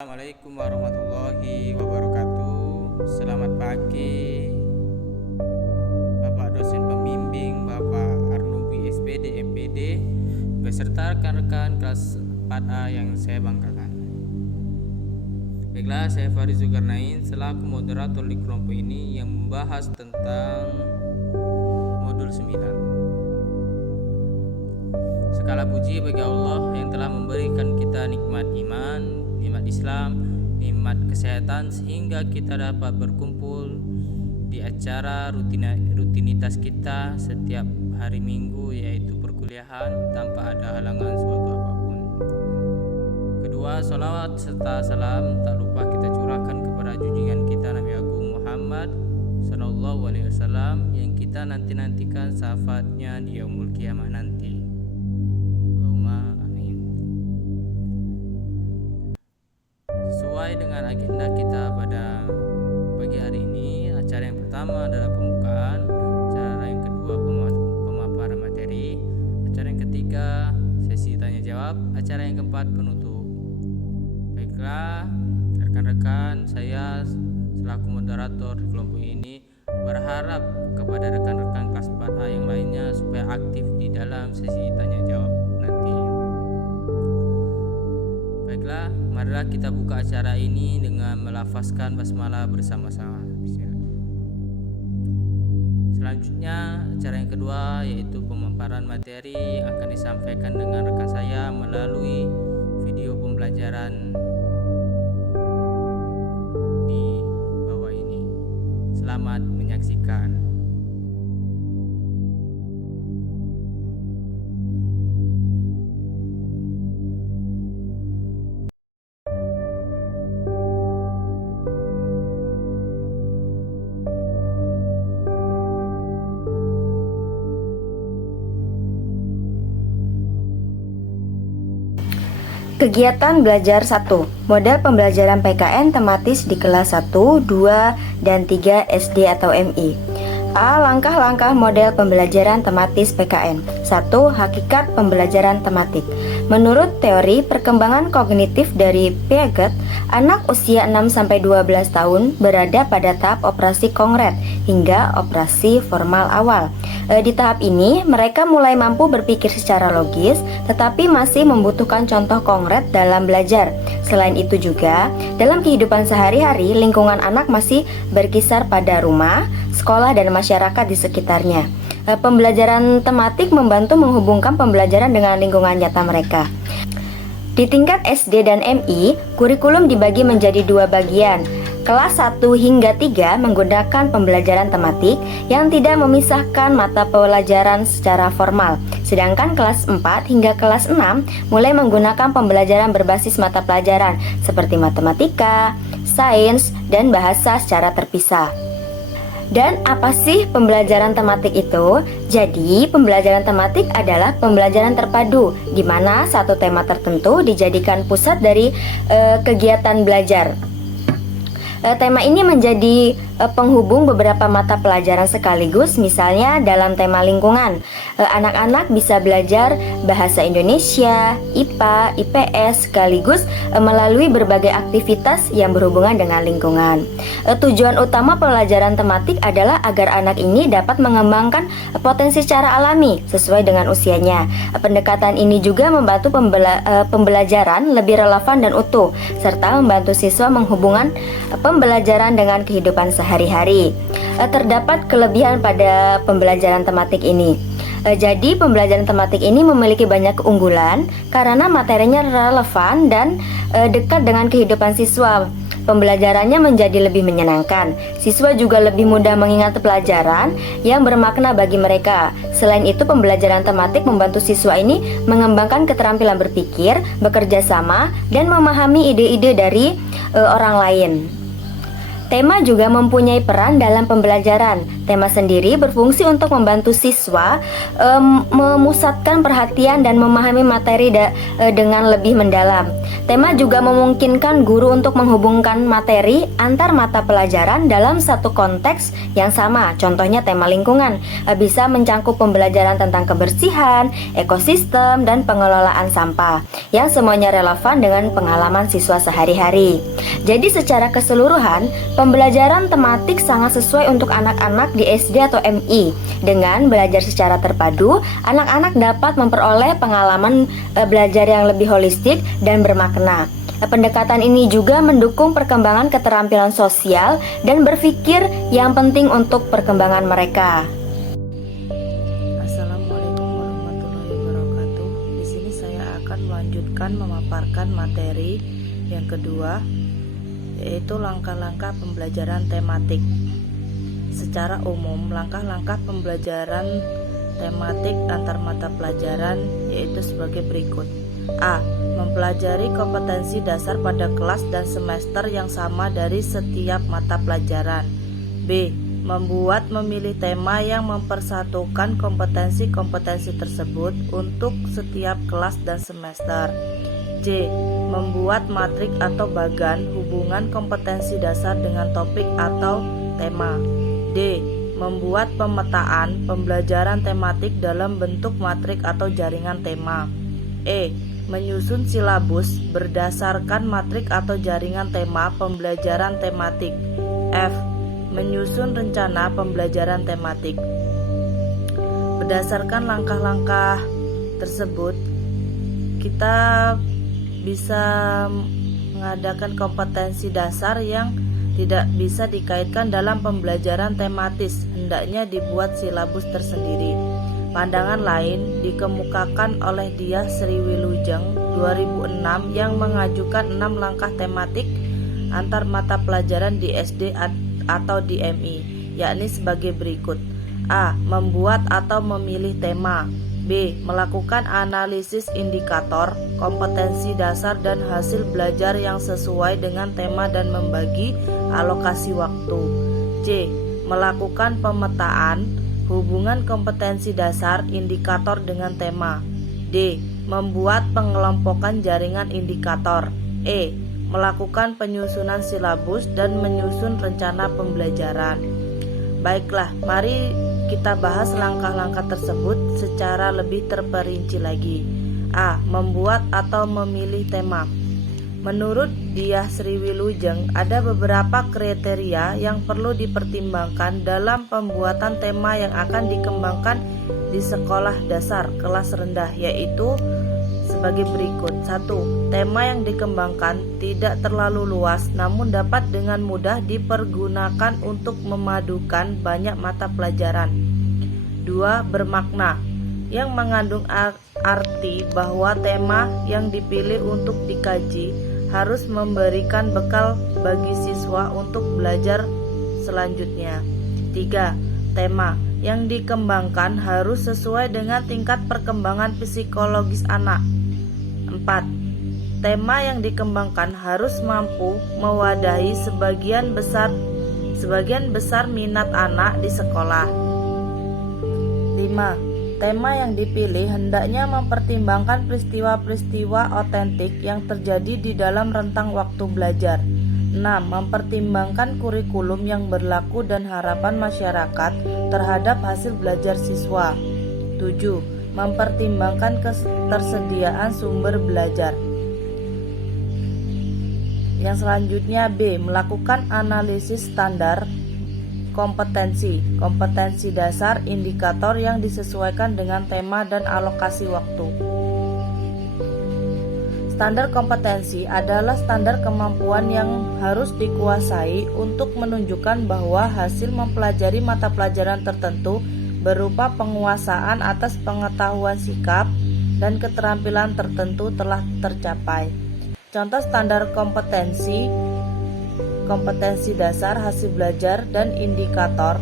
Assalamualaikum warahmatullahi wabarakatuh. Selamat pagi Bapak dosen pembimbing, Bapak Arnubi SPD MPD, beserta rekan-rekan kelas 4A yang saya banggakan. Baiklah, saya Farid Zulkarnain selaku moderator di kelompok ini yang membahas tentang modul 9. Segala puji bagi Allah yang telah memberikan kita nikmat iman, nikmat Islam, nikmat kesehatan sehingga kita dapat berkumpul di acara rutinitas kita setiap hari Minggu, yaitu perkuliahan tanpa ada halangan suatu apapun. Kedua, salawat serta salam tak lupa kita curahkan kepada junjungan kita Nabi Agung Muhammad Sallallahu Alaihi Wasallam yang kita nantikan syafaatnya di yaumul kiamah nanti. Sesuai dengan agenda kita pada pagi hari ini, acara yang pertama adalah pembukaan, acara yang kedua pemaparan materi, acara yang ketiga sesi tanya jawab, acara yang keempat penutup. Baiklah, rekan-rekan, saya selaku moderator di kelompok ini berharap kepada rekan-rekan kelas 4A yang lainnya supaya aktif di dalam sesi tanya jawab nanti. Baiklah, marilah kita buka acara ini dengan melafazkan basmalah bersama-sama. Selanjutnya, acara yang kedua yaitu pemaparan materi akan disampaikan dengan rekan saya melalui video pembelajaran di bawah ini. Selamat menyaksikan. Kegiatan belajar 1. Model pembelajaran PKN tematis di kelas 1, 2, dan 3 SD atau MI. A. Langkah-langkah model pembelajaran tematis PKN. 1. Hakikat pembelajaran tematik. Menurut teori perkembangan kognitif dari Piaget, anak usia 6-12 tahun berada pada tahap operasi konkret hingga operasi formal awal. Di tahap ini, mereka mulai mampu berpikir secara logis, tetapi masih membutuhkan contoh konkret dalam belajar. Selain itu juga, dalam kehidupan sehari-hari, lingkungan anak masih berkisar pada rumah, sekolah, dan masyarakat di sekitarnya. Pembelajaran tematik membantu menghubungkan pembelajaran dengan lingkungan nyata mereka. Di tingkat SD dan MI, kurikulum dibagi menjadi 2 bagian. Kelas 1 hingga 3 menggunakan pembelajaran tematik yang tidak memisahkan mata pelajaran secara formal. Sedangkan kelas 4 hingga kelas 6 mulai menggunakan pembelajaran berbasis mata pelajaran seperti matematika, sains, dan bahasa secara terpisah. Dan apa sih pembelajaran tematik itu? Jadi, pembelajaran tematik adalah pembelajaran terpadu di mana satu tema tertentu dijadikan pusat dari kegiatan belajar. Tema ini menjadi penghubung beberapa mata pelajaran sekaligus. Misalnya dalam tema lingkungan, anak-anak bisa belajar bahasa Indonesia, IPA, IPS sekaligus melalui berbagai aktivitas yang berhubungan dengan lingkungan. Tujuan utama pelajaran tematik adalah agar anak ini dapat mengembangkan potensi secara alami sesuai dengan usianya. Pendekatan ini juga membantu pembelajaran lebih relevan dan utuh, serta membantu siswa menghubungkan pembelajaran dengan kehidupan sehari-hari. Terdapat kelebihan pada pembelajaran tematik ini. Jadi pembelajaran tematik ini memiliki banyak keunggulan karena materinya relevan dan dekat dengan kehidupan siswa. Pembelajarannya menjadi lebih menyenangkan. Siswa juga lebih mudah mengingat pelajaran yang bermakna bagi mereka. Selain itu, pembelajaran tematik membantu siswa ini mengembangkan keterampilan berpikir, bekerja sama, dan memahami ide-ide dari orang lain. Tema juga mempunyai peran dalam pembelajaran. Tema sendiri berfungsi untuk membantu siswa memusatkan perhatian dan memahami materi dengan lebih mendalam. Tema juga memungkinkan guru untuk menghubungkan materi antar mata pelajaran dalam satu konteks yang sama. Contohnya tema lingkungan bisa mencangkup pembelajaran tentang kebersihan, ekosistem, dan pengelolaan sampah yang semuanya relevan dengan pengalaman siswa sehari-hari. Jadi secara keseluruhan, pembelajaran tematik sangat sesuai untuk anak-anak di SD atau MI. Dengan belajar secara terpadu, anak-anak dapat memperoleh pengalaman belajar yang lebih holistik dan bermakna. Pendekatan ini juga mendukung perkembangan keterampilan sosial dan berpikir yang penting untuk perkembangan mereka. Assalamualaikum warahmatullahi wabarakatuh. Di sini saya akan melanjutkan memaparkan materi yang kedua, yaitu langkah-langkah pembelajaran tematik. Secara umum, langkah-langkah pembelajaran tematik antar mata pelajaran yaitu sebagai berikut. A. Mempelajari kompetensi dasar pada kelas dan semester yang sama dari setiap mata pelajaran. B. Memilih tema yang mempersatukan kompetensi-kompetensi tersebut untuk setiap kelas dan semester. C. Membuat matrik atau bagan hubungan kompetensi dasar dengan topik atau tema. D. Membuat pemetaan pembelajaran tematik dalam bentuk matrik atau jaringan tema. E. Menyusun silabus berdasarkan matrik atau jaringan tema pembelajaran tematik. F. Menyusun rencana pembelajaran tematik. Berdasarkan langkah-langkah tersebut, kita bisa mengadakan kompetensi dasar yang tidak bisa dikaitkan dalam pembelajaran tematis, hendaknya dibuat silabus tersendiri. Pandangan lain dikemukakan oleh Diah Sriwilujeng 2006 yang mengajukan 6 langkah tematik antar mata pelajaran di SD atau di MI, yakni sebagai berikut. A. Membuat atau memilih tema. B. Melakukan analisis indikator, kompetensi dasar dan hasil belajar yang sesuai dengan tema dan membagi alokasi waktu. C. Melakukan pemetaan hubungan kompetensi dasar indikator dengan tema. D. Membuat pengelompokan jaringan indikator. E. Melakukan penyusunan silabus dan menyusun rencana pembelajaran. Baiklah, mari kita bahas langkah-langkah tersebut secara lebih terperinci lagi. A. Membuat atau memilih tema. Menurut Diah Sriwilujeng, ada beberapa kriteria yang perlu dipertimbangkan dalam pembuatan tema yang akan dikembangkan di sekolah dasar kelas rendah, yaitu sebagai berikut. 1. Tema yang dikembangkan tidak terlalu luas namun dapat dengan mudah dipergunakan untuk memadukan banyak mata pelajaran. 2. Bermakna, yang mengandung arti bahwa tema yang dipilih untuk dikaji harus memberikan bekal bagi siswa untuk belajar selanjutnya. 3. Tema yang dikembangkan harus sesuai dengan tingkat perkembangan psikologis anak. 4. Tema yang dikembangkan harus mampu mewadahi sebagian besar minat anak di sekolah. 5. Tema yang dipilih hendaknya mempertimbangkan peristiwa-peristiwa otentik yang terjadi di dalam rentang waktu belajar. 6. Mempertimbangkan kurikulum yang berlaku dan harapan masyarakat terhadap hasil belajar siswa. 7. Mempertimbangkan ketersediaan sumber belajar. Yang selanjutnya B. Melakukan analisis standar kompetensi dasar indikator yang disesuaikan dengan tema dan alokasi waktu. Standar kompetensi adalah standar kemampuan yang harus dikuasai untuk menunjukkan bahwa hasil mempelajari mata pelajaran tertentu berupa penguasaan atas pengetahuan sikap dan keterampilan tertentu telah tercapai. Contoh standar kompetensi dasar, hasil belajar, dan indikator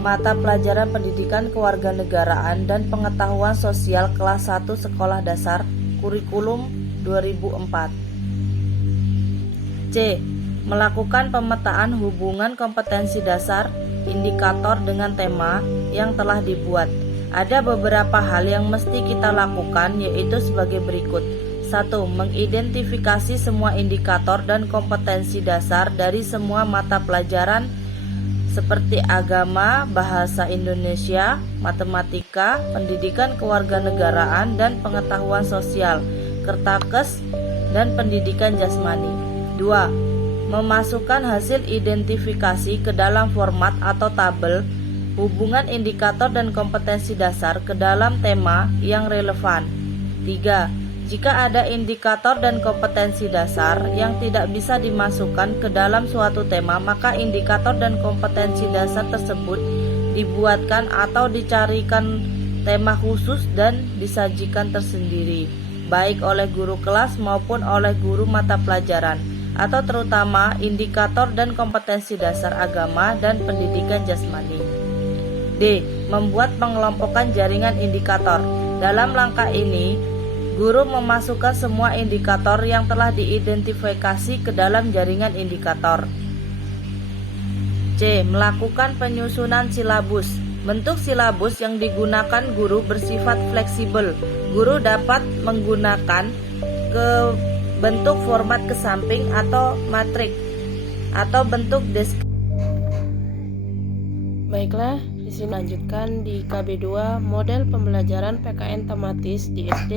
mata pelajaran pendidikan kewarganegaraan dan pengetahuan sosial kelas 1 sekolah dasar kurikulum 2004. C. Melakukan pemetaan hubungan kompetensi dasar indikator dengan tema yang telah dibuat. Ada beberapa hal yang mesti kita lakukan, yaitu sebagai berikut. 1. Mengidentifikasi semua indikator dan kompetensi dasar dari semua mata pelajaran seperti agama, bahasa Indonesia, matematika, pendidikan kewarganegaraan dan pengetahuan sosial, kertakes, dan pendidikan jasmani. 2. Memasukkan hasil identifikasi ke dalam format atau tabel hubungan indikator dan kompetensi dasar ke dalam tema yang relevan. 3. Jika ada indikator dan kompetensi dasar yang tidak bisa dimasukkan ke dalam suatu tema, maka indikator dan kompetensi dasar tersebut dibuatkan atau dicarikan tema khusus dan disajikan tersendiri, baik oleh guru kelas maupun oleh guru mata pelajaran, atau terutama indikator dan kompetensi dasar agama dan pendidikan jasmani. D. Membuat pengelompokan jaringan indikator. Dalam langkah ini, guru memasukkan semua indikator yang telah diidentifikasi ke dalam jaringan indikator. C. Melakukan penyusunan silabus. Bentuk silabus yang digunakan guru bersifat fleksibel. Guru dapat menggunakan ke bentuk format ke samping atau matrik atau bentuk deskripsi. Baiklah, di sini lanjutkan di KB2 model pembelajaran PKN tematis di SD.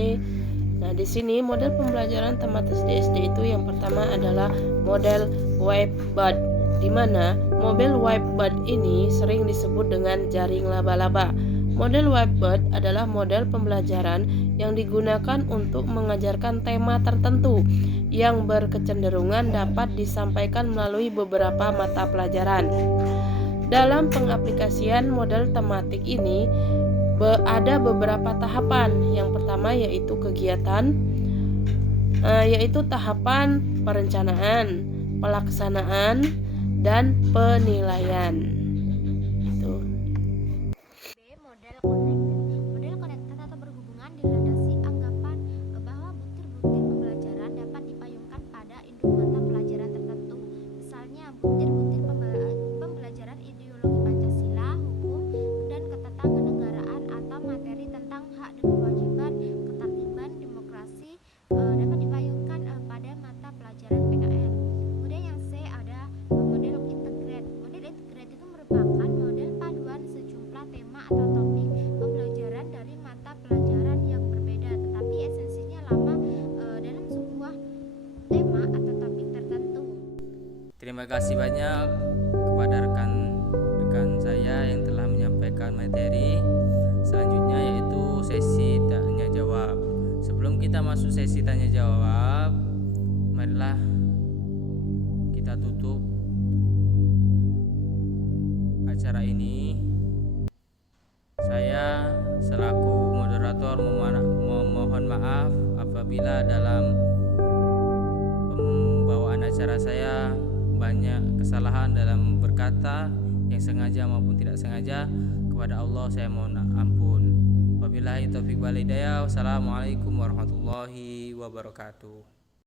Nah, di sini model pembelajaran tematis di SD itu yang pertama adalah model whiteboard, di mana model whiteboard ini sering disebut dengan jaring laba-laba. Model whiteboard adalah model pembelajaran yang digunakan untuk mengajarkan tema tertentu yang berkecenderungan dapat disampaikan melalui beberapa mata pelajaran. Dalam pengaplikasian model tematik ini ada beberapa tahapan. Yang pertama yaitu kegiatan, yaitu tahapan perencanaan, pelaksanaan, dan penilaian. Itu. Model konektor atau berhubungan degradasi anggapan bahwa butir-butir pembelajaran dapat dipayungkan pada induk mata pelajaran tertentu. Misalnya butir-butir pembelajaran ideologi Pancasila, hukum, dan ketatanegaraan atau materi tentang hak dan kewajiban, ketertiban, demokrasi dapat dipayungkan pada mata pelajaran PKN. Kemudian yang C ada model integrate. Model integrate itu merupakan model paduan sejumlah tema atau topik pembelajaran dari mata pelajaran yang berbeda, tetapi esensinya lama dalam sebuah tema atau topik tertentu. Terima kasih banyak kepada rekan saya yang telah menyampaikan materi. Selanjutnya yaitu sesi tanya jawab. Sebelum kita masuk sesi tanya jawab, marilah kita tutup acara ini. Saya selaku moderator memohon maaf apabila dalam pembawaan acara saya banyak kesalahan dalam berkata yang sengaja maupun tidak sengaja. Kepada Allah saya mohon ampun. Wabillahi taufiq wal hidayah. Wassalamualaikum warahmatullahi wabarakatuh.